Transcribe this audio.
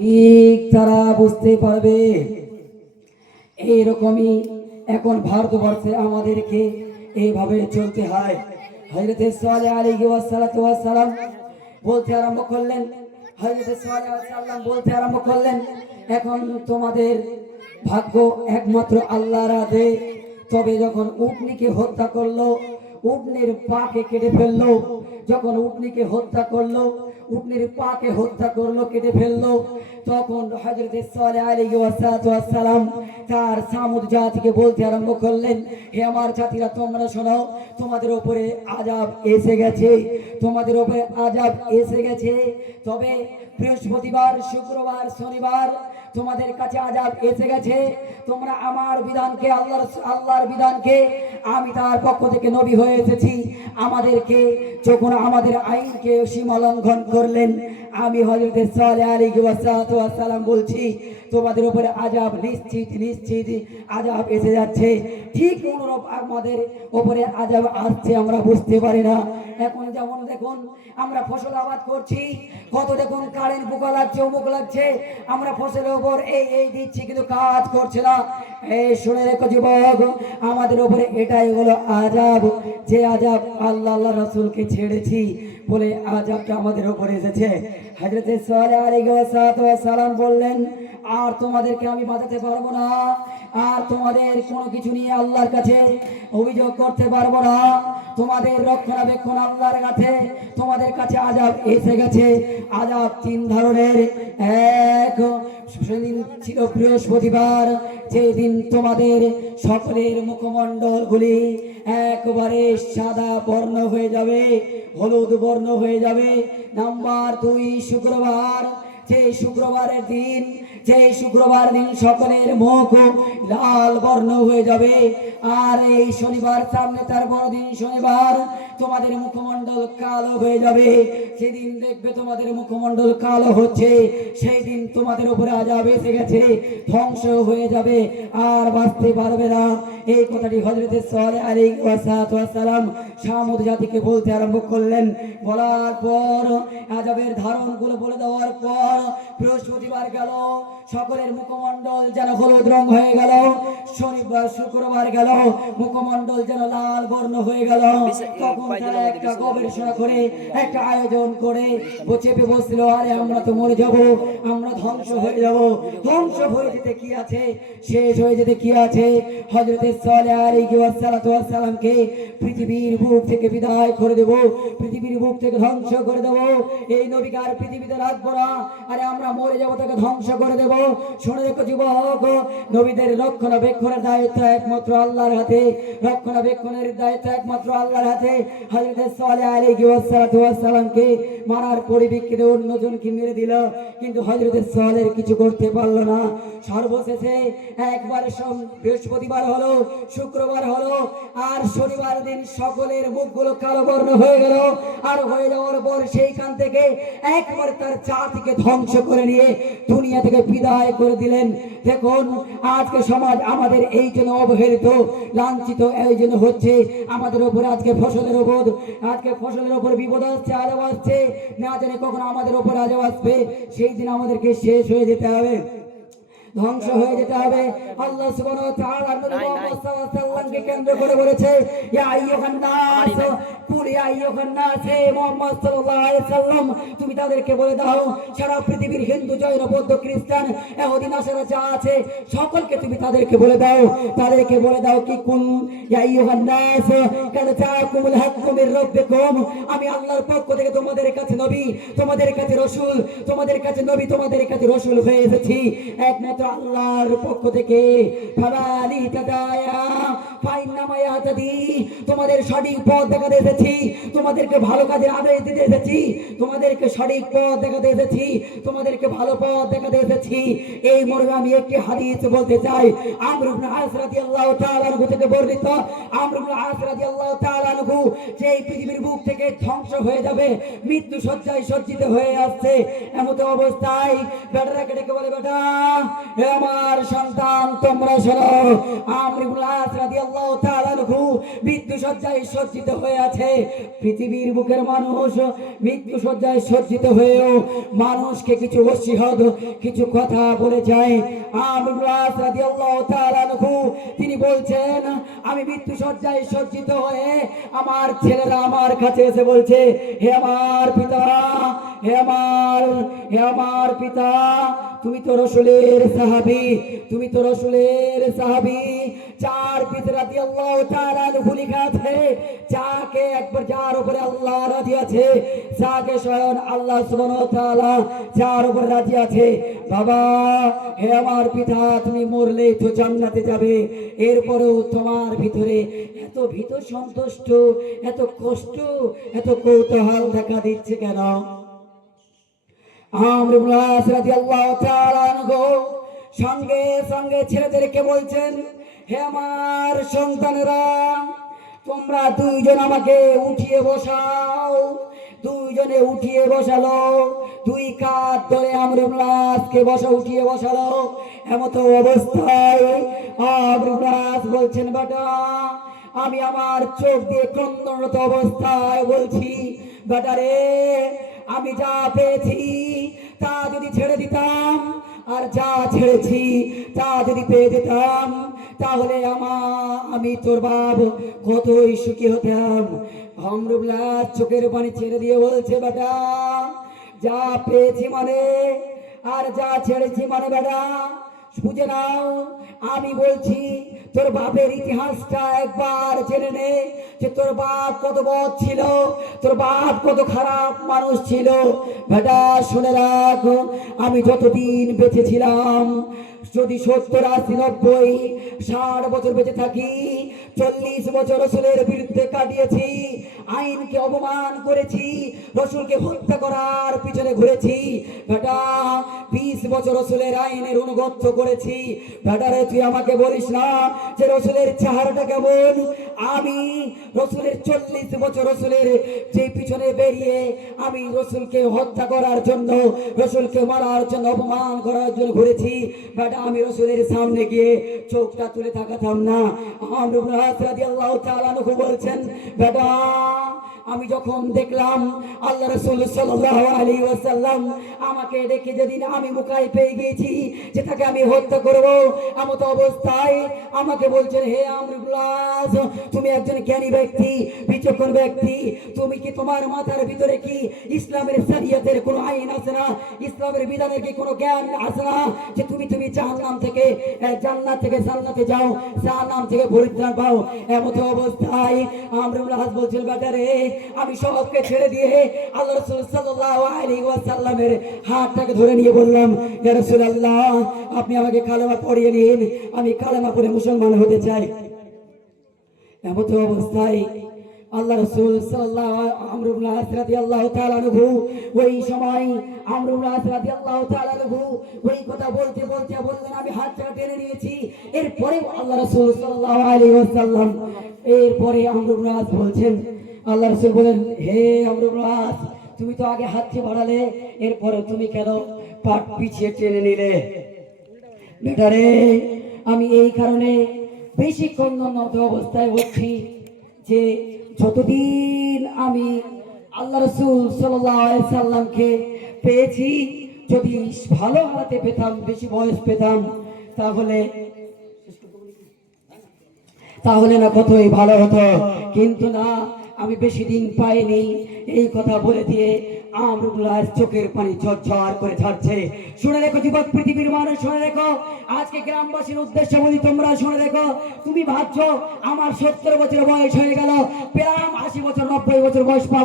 ঠিক তারা বুঝতে পারবে। এইরকমই এখন ভারতবর্ষে আমাদেরকে এইভাবে চলতে হয়। হজরতে সোয়ালে আলী সালাম বলতে আরম্ভ করলেন। হজরতে সোয়ালে সাল্লাম বলতে আরম্ভ করলেন, এখন তোমাদের ভাগ্য একমাত্র আল্লাহর হাতে। তবে যখন উটনিকে হত্যা করল, উটনির পাকে কেটে ফেলল, যখন উটনিকে হত্যা করল উটনির পাকে হত্যা করল, কেটে ফেলল। তখন হজরত সালাম তার সামুদ জাতিকে বলতে আরম্ভ করলেন, হে আমার জাতিরা, তোমরা শোনাও তোমাদের ওপরে আজাব এসে গেছে, তোমাদের ওপরে আজাব এসে গেছে। তবে বৃহস্পতিবার, শুক্রবার, শনিবার তোমাদের কাছে আজাব এসে গেছে। তোমরা আমার বিধানকে, আল্লাহর আল্লাহর বিধানকে, আমি তার পক্ষ থেকে নবী হয়ে এসেছি। আমাদেরকে যখন আমাদের আইনকে সীমা লঙ্ঘন করলেন, আমি হজরত সালাম বলছি তোমাদের উপরে আজাব নিশ্চিত নিশ্চিত আজাব এসে যাচ্ছে। ঠিক অনুরূপ আমাদের উপরে আজাব আসছে, আমরা বুঝতে পারি না। এখন যেমন দেখুন, আমরা ফসল আবাদ করছি, কত দেখুন, কারেন্ট পোকা লাগছে, অমুক লাগছে, আমরা ফসলের উপর এই এই দিচ্ছি, কিন্তু কাজ করছে না। এই শুনে রেখো যুবক, আমাদের উপরে এটাই হলো আজাব। যে আজাব আল্লাহ আল্লাহ রসুলকে ছেড়েছি বলে আজাবটা আমাদের উপরে এসেছে। হজরত সালাম বললেন আর তোমাদেরকে আমি বাঁচাতে পারব না। আর তোমাদের কোনো কিছু নিয়ে আল্লাহর কাছে অভিযোগ করতে পারব না। তোমাদের রক্ষণাবেক্ষণ আল্লাহর কাছে, তোমাদের কাছে আজাব এসে গেছে। আজাব তিন ধরনের। এক, সেদিন ছিল বৃহস্পতিবার, যেদিন তোমাদের সকলের মুখমণ্ডলগুলি একবারে সাদা বর্ণ হয়ে যাবে, হলুদ বর্ণ হয়ে যাবে। নাম্বার দুই, শুক্রবার যে শুক্রবারের দিন, যে শুক্রবার দিন সকলের মুখ লাল বর্ণ হয়ে যাবে। আর এই শনিবার সামনে তার বড়দিন শনিবার, তোমাদের মুখমণ্ডল কালো হয়ে যাবে। সেদিন দেখবে তোমাদের মুখমণ্ডল কালো হচ্ছে, সেই দিন তোমাদের উপরে আজাব এসে গেছে, ধ্বংস হয়ে যাবে। আর বাঁচতে পারবে না। এই কথাটি হজরতের সালে আলী ওয়াসালাম সামুদ জাতিকে বলতে আরম্ভ করলেন। বলার পর আজাবের ধারণগুলো বলে দেওয়ার পর বৃহস্পতিবার গেল সকলের মুখমণ্ডল যেন হলুদ রং হয়ে গেল শনিবার শুক্রবার গেল মুখমণ্ডল যেন লাল বর্ণ হয়ে গেল। তখন তারা একটা গবেষণা করে একটা আয়োজন করে চেপে বসছিল আরে আমরা তো মরে যাব আমরা ধ্বংস হয়ে যাব। ধ্বংস হয়ে যেতে কি আছে? শেষ হয়ে যেতে কি আছে? হজরতের সালে আলাইহি ওয়াসাল্লাতু ওয়াসালামকে পৃথিবীর বুক থেকে বিদায় করে দেব পৃথিবীর বুক থেকে ধ্বংস করে দেব। এই নবীকে আর পৃথিবীতে রাখব না? আরে আমরা মরে যাব, তাকে ধ্বংস করে দেব। শুনে দেখো যুবক, নবীদের রক্ষণাবেক্ষণের দায়িত্ব একমাত্র আল্লাহর হাতে। রক্ষণাবেক্ষণের দায়িত্ব একমাত্র আল্লাহর হাতে। ওয়াসাল্লাতু মারার পরিপ্রেক্ষিতে অন্যজনকে মেরে দিল। কিন্তু হযরত সালেহ কিছু করতে পারল না। সর্বশেষে একবার বৃহস্পতিবার হলো, শুক্রবার হলো, আর শনিবার দিন সকলের মুখগুলো কালো বর্ণ হয়ে গেল। আর হয়ে যাওয়ার পর সেইখান থেকে একবার তার জাতিকে ধ্বংস করে নিয়ে দুনিয়া থেকে বিদায় করে দিলেন। দেখুন আজকে সমাজ আমাদের এই জন্য অবহেলিত লাঞ্ছিত এই জন্য হচ্ছে আমাদের উপরে আজকে ফসলের উপর আজকে ফসলের উপর বিপদ আসছে আজাব আসছে। না জানি কখন আমাদের উপর আজাব আসবে। সেই দিন আমাদেরকে শেষ হয়ে যেতে হবে। ধ্বংস হয়ে যেতে হবে। আল্লাহ সুবহানাহু ওয়া তাআলা নবী মুহাম্মদ সাল্লাল্লাহু আলাইহি ওয়াসাল্লামকে কেন্দ্র করে বলেছে ইয়া আইয়ুহান নাস তুমি তাদেরকে বলে দাও, সারা পৃথিবীর হিন্দু, জৈন, বৌদ্ধ, খ্রিস্টান নাসারা যা আছে, সকলকে তুমি তাদেরকে বলে দাও। তাদেরকে বলে দাও কি আমি আল্লাহর পক্ষ থেকে তোমাদের কাছে নবী, তোমাদের কাছে রাসূল, তোমাদের কাছে নবী, তোমাদের কাছে রসুল হয়ে এসেছি। একমাত্র আল্লাহর পক্ষ থেকে। তোমাদের সঠিক পথ দেখাতে এসেছি। তোমাদেরকে ভালো কাজের আদেশ দিতে এসেছি। তোমাদেরকে সঠিক পথ দেখাতে এসেছি। তোমাদেরকে ভালো পথ দেখাতে এসেছি। এই মর্মে আমি একটি হাদিস বলতে চাই। আমর ইবনে আস রাদিয়াল্লাহু তাআলা আনহু থেকে বর্ণিত। যে পৃথিবীর বুক থেকে ধ্বংস হয়ে যাবে, মৃত্যু সজ্জায় সজ্জিত হয়ে আসছে। এমত অবস্থায় ডেকে বলে, বেটা হে আমার সন্তান, তোমরা শোনো। আমর ইবনে আস রাদিয়াল্লাহু তাআলা আনহু মৃত্যু সজ্জায় সজ্জিত হয়ে আছে। পৃথিবীর বুকের মানুষ মৃত্যু সজ্জায় সজ্জিত হয়েও মানুষকে কিছু অসিহদ কিছু কথা বলে যায়। তিনি বলছেন, আমি মৃত্যু সজ্জায় সজ্জিত হয়ে আমার ছেলেরা আমার কাছে এসে বলছে, হে আমার পিতা হে আমার হে আমার পিতা, তুমি তো রসুলের সাহাবি, তুমি তো রসুলের সাহাবি। চার পিতা রাদিয়াল্লাহু তাআলা আনহু লেখা আছে, যাকে একবার যার উপরে আল্লাহ রাজি আছে, যাকে স্বয়ং আল্লাহ সুবহানাহু ওয়া তাআলা যার উপরে রাজি আছে। বাবা, হে আমার পিতা, তুমি মরলে তো জান্নাতে যাবে, এরপরেও তোমার ভিতরে এত ভীত সন্তুষ্ট, এত কষ্ট, এত কৌতূহল দেখা দিচ্ছে কেন? সঙ্গে সঙ্গে ছেলেদেরকে বলছেন, হে আমার সন্তানেরা, তোমরা দুইজন আমাকে উঠিয়ে বসাও, দুইজনে উঠিয়ে বসালো, দুই কাত ধরে আমরুল্লাহকে বসা, উঠিয়ে বসালো। এমত অবস্থায় আমরুল্লাহ বলছেন, বেটা, আমি আমার চোখ দিয়ে ক্রন্দনরত অবস্থায় বলছি বেটারে আমি যা পেয়েছি তা যদি ছেড়ে দিতাম, আর যা ছেড়েছি তা যদি পেয়ে যেতাম, তাহলে আমা, আমি তোর বাপ কতই সুখী হতাম। হমরুবলার চোখের পানি ছেড়ে দিয়ে বলছে, বেটা, যা পেয়েছি মানে আর যা ছেড়েছি মানে বেটা বুঝে নাও, আমি বলছি, তোর বাপের ইতিহাসটা একবার জেনে নে যে তোর বাপ কত বদ ছিল, তোর বাপ কত খারাপ মানুষ ছিল। বেটা, শুনে রাখ, আমি যতদিন বেঁচে ছিলাম, যদি সত্তর, আশি, নব্বই, ষাট বছর বেঁচে থাকি, চল্লিশ বছর রসুলের বিরুদ্ধে কাটিয়েছি আইনকে অপমান করেছি, রসুলকে হত্যা করার পিছনে ঘুরেছি। বেটা, বিশ বছর রসুলের আইনের অনুগত করেছি। বেটারে তুই আমাকে বলিস না যে রসুলের চেহারাটা কেমন? আমি রসুলের চল্লিশ বছর রসুলের যে পিছনে বেরিয়ে আমি রসুলকে হত্যা করার জন্য, রসুলকে মারার জন্য অপমান করার জন্য ঘুরেছি। বাট আমি রসুলের সামনে গিয়ে চোখটা তুলে থাকাতাম না। তাআলা বলছেন, বেটা আমি যখন দেখলাম আল্লাহ রসুল সাল্লাহ আলী ওয়াসাল্লাম আমাকে ডেকে যেদিন আমি মুখায় পেয়ে গিয়েছি যে তাকে আমি হত্যা করব, এমত অবস্থায় আমাকে বলছেন, হে আমরুল্লাহ তুমি একজন জ্ঞানী ব্যক্তি, বিচক্ষণ ব্যক্তি, তুমি কি তোমার মাথার ভিতরে কি ইসলামের শরীয়তের কোনো আইন আছে না? ইসলামের বিধানের কি কোনো জ্ঞান আছে না যে তুমি তুমি জাহান্নাম থেকে জান্নাত থেকে জান্নাতে যাও, জাহান্নাম থেকে পরিত্রাণ পাও? এমত অবস্থায় আমরুল্লাহ বলছিল বেটারে আমি সবকে ছেড়ে দিয়ে আল্লাহ রাসূল সাল্লাল্লাহু আলাইহি ওয়াসাল্লামের হাতটাকে ধরে নিয়ে বললাম, ইয়া রাসূলুল্লাহ, আপনি আমাকে কালেমা পড়িয়ে নিন, আমি কালেমা পড়ে মুসলমান হতে চাই। এমত অবস্থায় আল্লাহ রসুল আস রাদিয়াল্লাহু তাআলা ওই সময় আমরুল রাদিয়াল্লাহু তাআলা ওই কথা বলতে বলতে বললেন, আমি হাতটা টেনে নিয়েছি। এরপরে আল্লাহ রসুল সাল্লাল্লাহু আলাইহি ওয়াসাল্লাম, এরপরে আমরুল বলছেন আল্লাহ রসুল বলেন, হে আমরুল তুমি তো আগে হাতটি বাড়ালে, এরপরে তুমি কেন পাট পিছিয়ে টেনে নিলে? বেটারে, আমি এই কারণে বেশি কন্যনত অবস্থায় হচ্ছি যে, যতদিন আমি আল্লাহ রসুল সাল্লামকে পেয়েছি, যদি ভালো হারাতে পেতাম, বেশি বয়স পেতাম, তাহলে তাহলে না কতই ভালো হতো, কিন্তু না আমি বেশি দিন পাইনি এই কথা বলে দিয়ে আমরুল্লাহ চোখের পানি ঝরঝর করে ঝরছে। শুনে দেখো যুবক, পৃথিবীর মানুষ, শুনে দেখো আজকে গ্রামবাসীর উদ্দেশ্যে বলি তোমরা, শুনে দেখো তুমি ভাবছ আমার সত্তর বছর বয়স হয়ে গেল পেলাম আশি বছর, নব্বই বছর বয়স পাবো।